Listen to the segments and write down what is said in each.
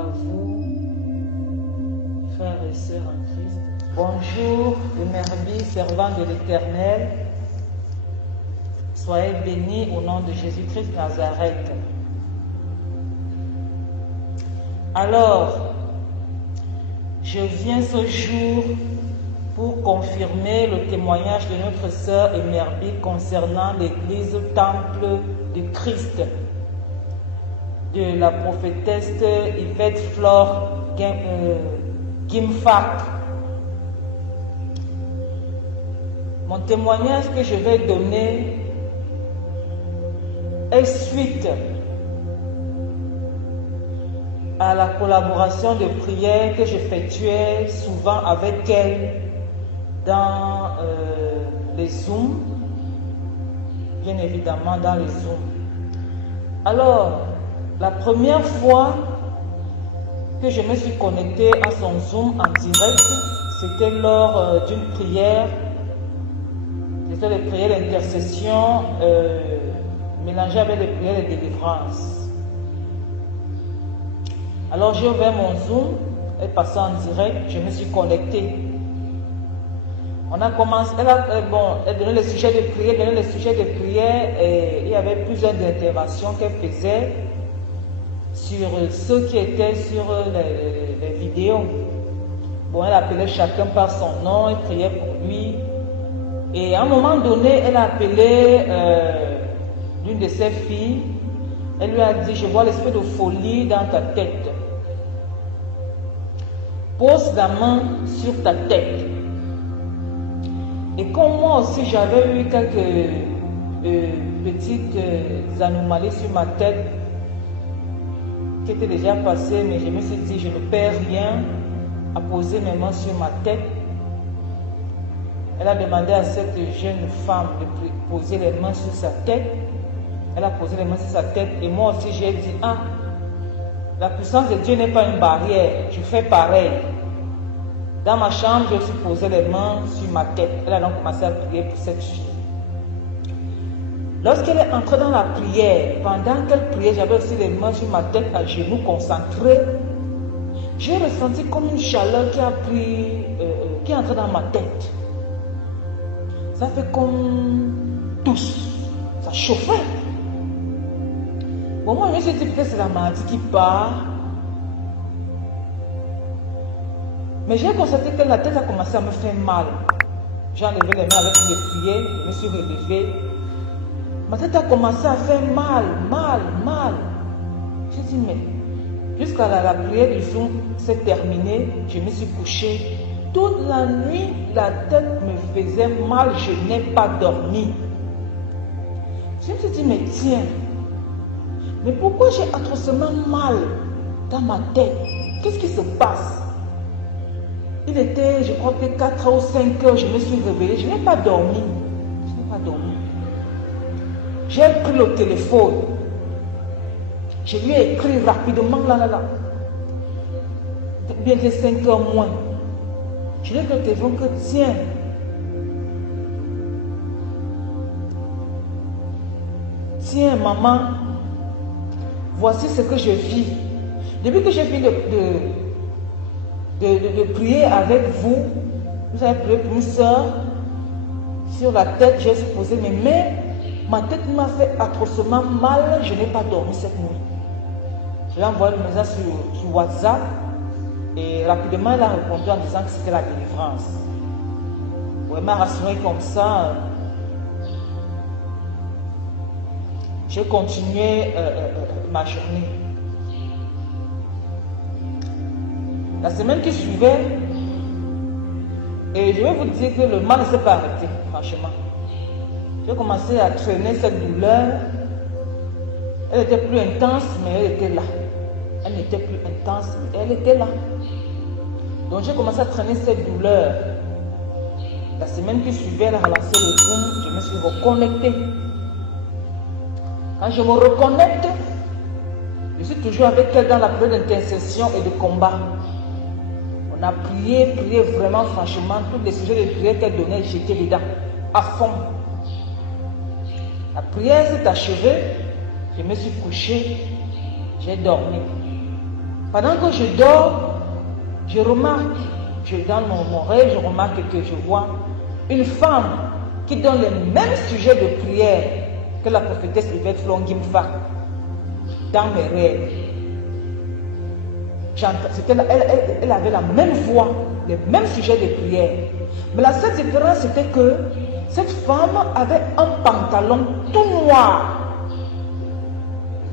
à vous, frères et sœurs en Christ. Bonjour, le Merbi, servant de l'Éternel. Soyez bénis au nom de Jésus-Christ de Nazareth. Alors, je viens ce jour pour confirmer le témoignage de notre sœur Merbi concernant l'église Temple de Christ de la prophétesse Yvette Flore Gimfak. Mon témoignage que je vais donner est suite à la collaboration de prière que j'effectuais souvent avec elle dans les Zooms, bien évidemment dans les Zooms. Alors, la première fois que je me suis connectée à son Zoom en direct, c'était lors d'une prière, c'était des prières d'intercession mélangées avec des prières de délivrance. Alors j'ai ouvert mon Zoom, elle passait en direct, je me suis connectée. On a commencé, elle donnait le sujet de prière, et il y avait plusieurs interventions qu'elle faisait sur ceux qui étaient sur les vidéos. Bon, elle appelait chacun par son nom, elle priait pour lui. Et à un moment donné, elle a appelé l'une de ses filles. Elle lui a dit, je vois l'esprit de folie dans ta tête. Pose la main sur ta tête. Et comme moi aussi, j'avais eu quelques petites anomalies sur ma tête qui étaient déjà passées, mais je me suis dit, je ne perds rien à poser mes mains sur ma tête. Elle a demandé à cette jeune femme de poser les mains sur sa tête. Elle a posé les mains sur sa tête et moi aussi j'ai dit, ah, la puissance de Dieu n'est pas une barrière, je fais pareil. Dans ma chambre, j'ai aussi posé les mains sur ma tête. Elle a donc commencé à prier pour cette fille. Lorsqu'elle est entrée dans la prière, pendant qu'elle priait, j'avais aussi les mains sur ma tête à genoux concentrés. J'ai ressenti comme une chaleur qui est entrée dans ma tête. Ça fait comme tous, ça chauffait. Bon, moi je me suis dit peut-être c'est la maladie qui part. Mais j'ai constaté que la tête a commencé à me faire mal. J'ai enlevé les mains avec les prières, je me suis relevée. Ma tête a commencé à faire mal. J'ai dit, mais jusqu'à la prière du jour s'est terminée, je me suis couchée. Toute la nuit, la tête me faisait mal, je n'ai pas dormi. Je me suis dit, mais tiens, mais pourquoi j'ai atrocement mal dans ma tête? Qu'est-ce qui se passe? Il était, je crois que 4 ou 5 heures, je me suis réveillée, je n'ai pas dormi. J'ai pris le téléphone. Je lui ai écrit rapidement, bien que 5 heures moins. Je lui ai écrit le téléphone que tiens maman, voici ce que je vis. Depuis que j'ai fini de prier avec vous, vous avez prié pour une soeur, sur la tête, j'ai posé mes mains, ma tête m'a fait atrocement mal, je n'ai pas dormi cette nuit. Je lui ai envoyé le message sur WhatsApp et rapidement elle a répondu en disant que c'était la délivrance. Bon, elle m'a rassuré comme ça. J'ai continué ma journée. La semaine qui suivait, et je vais vous dire que le mal ne s'est pas arrêté, franchement. J'ai commencé à traîner cette douleur. Elle était plus intense, mais elle était là. Elle n'était plus intense, mais elle était là. Donc j'ai commencé à traîner cette douleur. La semaine qui suivait, elle a relancé le Zoom, je me suis reconnectée. Quand je me reconnecte, je suis toujours avec elle dans la période d'intercession et de combat. On a prié vraiment franchement, tous les sujets de prière qu'elle donnait, j'étais dedans, à fond. La prière s'est achevée, je me suis couché, j'ai dormi. Pendant que je dors, je remarque, dans mon rêve, je remarque que je vois une femme qui donne les mêmes sujets de prière que la prophétesse Yvette Flongimfa dans mes rêves. Elle avait la même voix, les mêmes sujets de prière. Mais la seule différence, c'était que cette femme avait un pantalon tout noir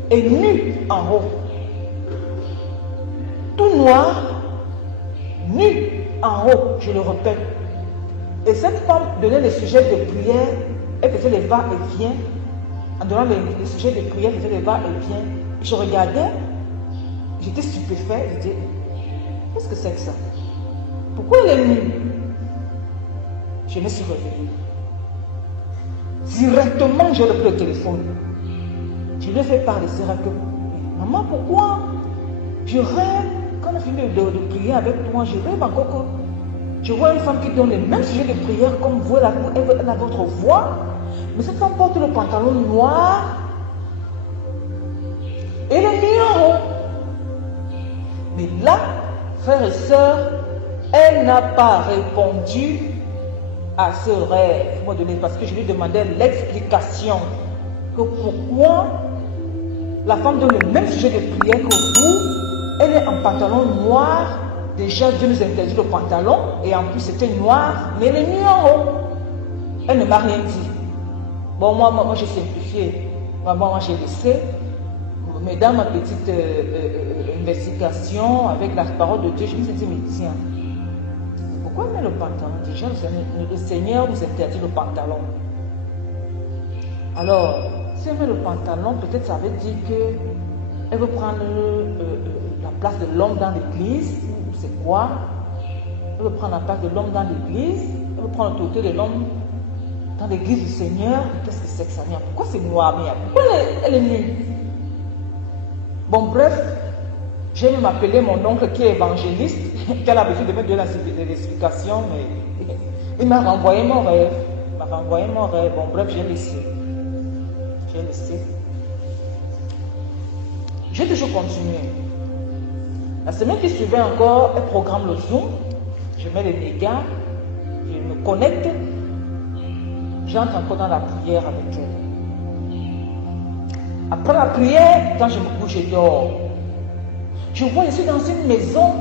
et nu en haut. Tout noir, nu en haut, je le répète. Et cette femme donnait les sujets de prière, elle faisait les va-et-vient. En donnant les sujets de prière, elle faisait les va-et-vient. Je regardais, j'étais stupéfait, je disais, qu'est-ce que c'est que ça? Pourquoi elle est nue? Je me suis réveillée. Directement, j'ai repris le téléphone. Je lui ai fait part de ça que, maman, pourquoi je rêve, quand on finit de prier avec toi, je rêve encore que je vois une femme qui donne les mêmes sujets de prière comme vous, elle a votre voix, mais cette femme porte le pantalon noir et elle est nue en haut. Mais là, frères et sœurs, elle n'a pas répondu à ce rêve, parce que je lui demandais l'explication que pourquoi la femme donne le même sujet de prière que vous, elle est en pantalon noir. Déjà, Dieu nous interdit le pantalon, et en plus c'était noir, mais elle est nue en haut. Elle ne m'a rien dit. Bon, moi j'ai simplifié. Moi j'ai laissé. Mais dans ma petite investigation avec la parole de Dieu, je me suis dit, mais tiens, pourquoi elle met le pantalon? Déjà, le Seigneur nous interdit le pantalon. Alors, si elle met le pantalon, peut-être ça veut dire qu'elle veut prendre la place de l'homme dans l'église. C'est quoi? Elle veut prendre la place de l'homme dans l'église. Elle veut prendre l'autorité de l'homme dans l'église du Seigneur. Qu'est-ce que c'est que ça? Pourquoi c'est noir? Pourquoi elle est nue? Bon, bref, j'ai même appelé mon oncle qui est évangéliste, qui a l'habitude de me donner des explications, mais il m'a renvoyé mon rêve. Bon, bref, j'ai laissé. J'ai toujours continué. La semaine qui suivait encore, elle programme le Zoom. Je mets les mégas, je me connecte. J'entre encore dans la prière avec elle. Après la prière, quand je me couche, je dors. Je vois, je suis dans une maison.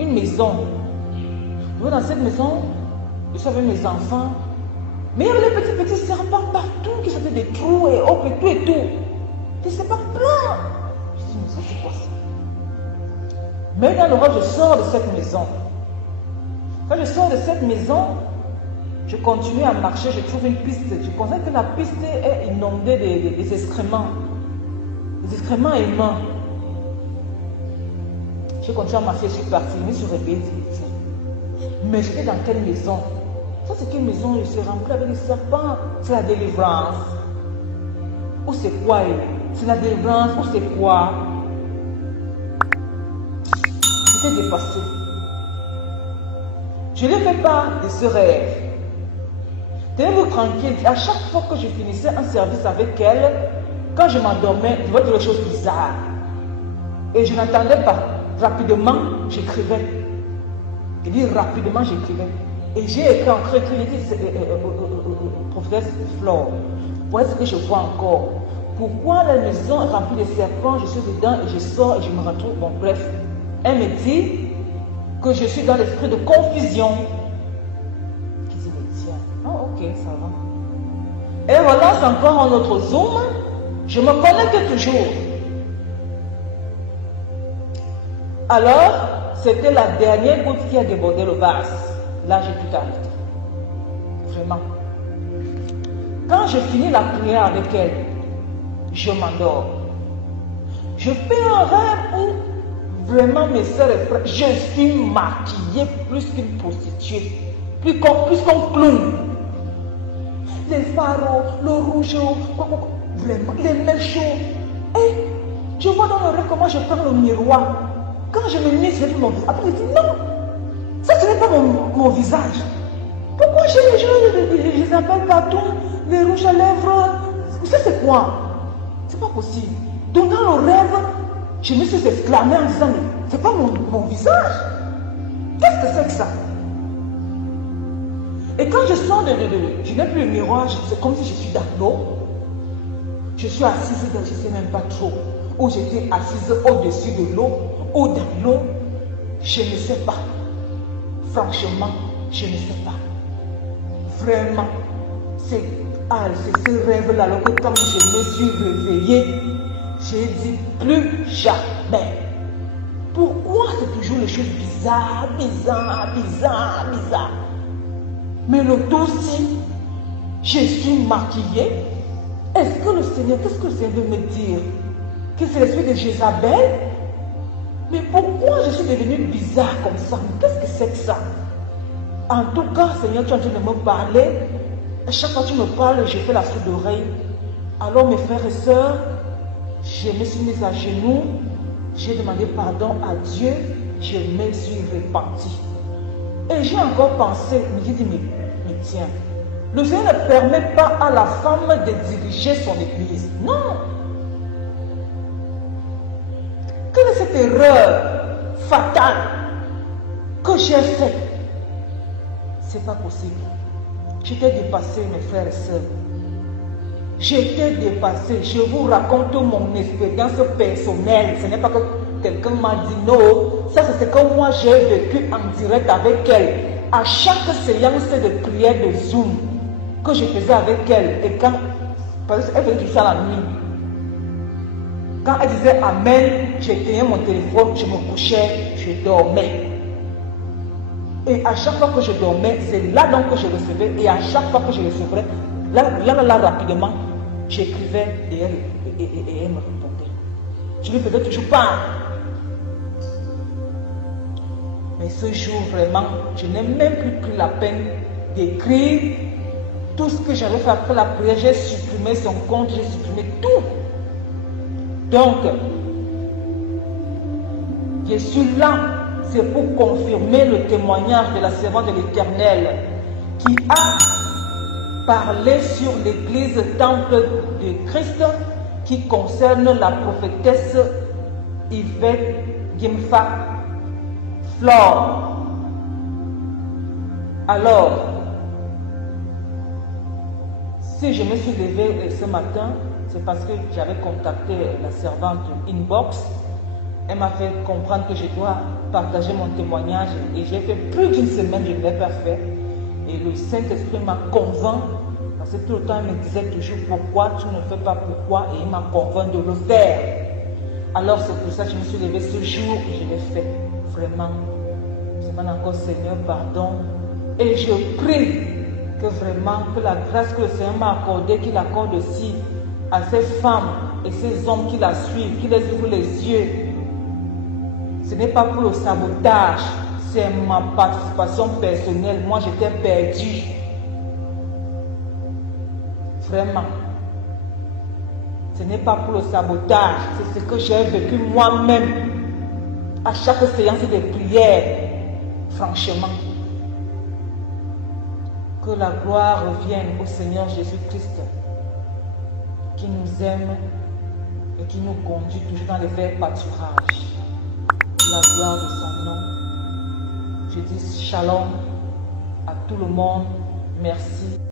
Je vois dans cette maison, je suis avec mes enfants. Mais il y avait des petits serpents partout qui faisaient des trous et hop et tout. Des serpents pleins. Je dis, mais ça c'est quoi ça? Mais dans le rêve, je sors de cette maison. Quand je sors de cette maison, je continue à marcher, je trouve une piste. Je constate que la piste est inondée des excréments. Des excréments humains. Je continue à marcher, je suis partie, je me suis réveillée. Mais j'étais dans quelle maison? Ça c'est quelle maison? Je suis remplie avec des serpents. C'est la délivrance. Ou c'est quoi? C'est la délivrance ou c'est quoi? J'étais dépassée. Je lui ai fait part de ce rêve. Tenez-vous tranquille, à chaque fois que je finissais un service avec elle, quand je m'endormais, je voyais des choses bizarres. Et je n'attendais pas. Rapidement, j'écrivais. Je dis rapidement, j'écrivais. Et j'ai écrit encore, j'ai dit, professeur Flore, voilà ce que je vois encore. Pourquoi la maison est remplie de serpents, je suis dedans et je sors et je me retrouve. Bon, bref. Elle me dit que je suis dans l'esprit de confusion. Je dis, mais tiens, ok, ça va. Elle relance encore un autre Zoom. Je me connecte toujours. Alors, c'était la dernière goutte qui a débordé le vase. Là, j'ai tout arrêté. Vraiment. Quand je finis la prière avec elle, je m'endors. Je fais un rêve où vraiment mes soeurs et frères, je suis maquillée plus qu'une prostituée, plus qu'un clown. Les pharaons, le rouge, vraiment, les mêmes choses. Et je vois dans le rêve comment je prends le miroir. Quand je me mets, je dis mon visage. Après, je dis non, ça ce n'est pas mon visage. Pourquoi j'ai les gens, je les appelle partout, les rouges à lèvres? Ça c'est quoi? C'est pas possible. Donc dans le rêve, je me suis exclamée en disant, mais c'est pas mon visage. Qu'est-ce que c'est que ça? Et quand je sors je n'ai plus le miroir, c'est comme si je suis dans l'eau. Je suis assise dans, je ne sais même pas trop, où j'étais assise au-dessus de l'eau, ou dans l'eau, je ne sais pas. Franchement, je ne sais pas. Vraiment, c'est ce rêve-là, alors que quand je me suis réveillée, j'ai dit plus jamais. Pourquoi c'est toujours les choses bizarres, bizarres? Mais le dossier, je suis maquillée. Est-ce que le Seigneur, qu'est-ce que le Seigneur veut me dire? Que c'est l'esprit de Jézabel? Mais pourquoi je suis devenue bizarre comme ça? Qu'est-ce que c'est que ça? En tout cas, Seigneur, tu es en train de me parler. À chaque fois que tu me parles, je fais la sourde oreille. Alors mes frères et sœurs, je me suis mise à genoux. J'ai demandé pardon à Dieu. Je me suis repentie. Et j'ai encore pensé, j'ai dit, mais tiens, le Seigneur ne permet pas à la femme de diriger son église. Non. Quelle est cette erreur fatale que j'ai faite? C'est pas possible. J'étais dépassée, mes frères et sœurs. J'étais dépassée. Je vous raconte mon expérience personnelle. Ce n'est pas que quelqu'un m'a dit non. Ça, c'est ce que moi j'ai vécu en direct avec elle. À chaque séance de prière de Zoom que je faisais avec elle. Et quand elle faisait tout ça la nuit. Quand elle disait Amen, j'éteignais mon téléphone, je me couchais, je dormais. Et à chaque fois que je dormais, c'est là donc que je recevais. Et à chaque fois que je recevais, là rapidement, j'écrivais et elle me répondait. Je lui faisais toujours part. Mais ce jour, vraiment, je n'ai même plus pris la peine d'écrire tout ce que j'avais fait après la prière. J'ai supprimé son compte, j'ai supprimé tout. Donc, je suis là, c'est pour confirmer le témoignage de la servante de l'Éternel qui a parlé sur l'église temple de Christ qui concerne la prophétesse Yvette Gimfa Flore. Alors, si je me suis levée ce matin, c'est parce que j'avais contacté la servante inbox. Elle m'a fait comprendre que je dois partager mon témoignage et j'ai fait plus d'une semaine, je ne l'ai pas fait. Et le Saint-Esprit m'a convaincu, parce que tout le temps il me disait toujours pourquoi tu ne fais pas pourquoi, et il m'a convaincu de le faire. Alors c'est pour ça que je me suis levée ce jour et je l'ai fait. Vraiment, je demande encore Seigneur pardon. Et je prie que vraiment que la grâce que le Seigneur m'a accordée, qu'il accorde aussi à ces femmes et ces hommes qui la suivent, qui les ouvrent les yeux. Ce n'est pas pour le sabotage, c'est ma participation personnelle. Moi, j'étais perdue. Vraiment. Ce n'est pas pour le sabotage, c'est ce que j'ai vécu moi-même à chaque séance de prière. Franchement. Que la gloire revienne au Seigneur Jésus-Christ, qui nous aime et qui nous conduit toujours dans les verts pâturages. La gloire de son nom. Je dis shalom à tout le monde. Merci.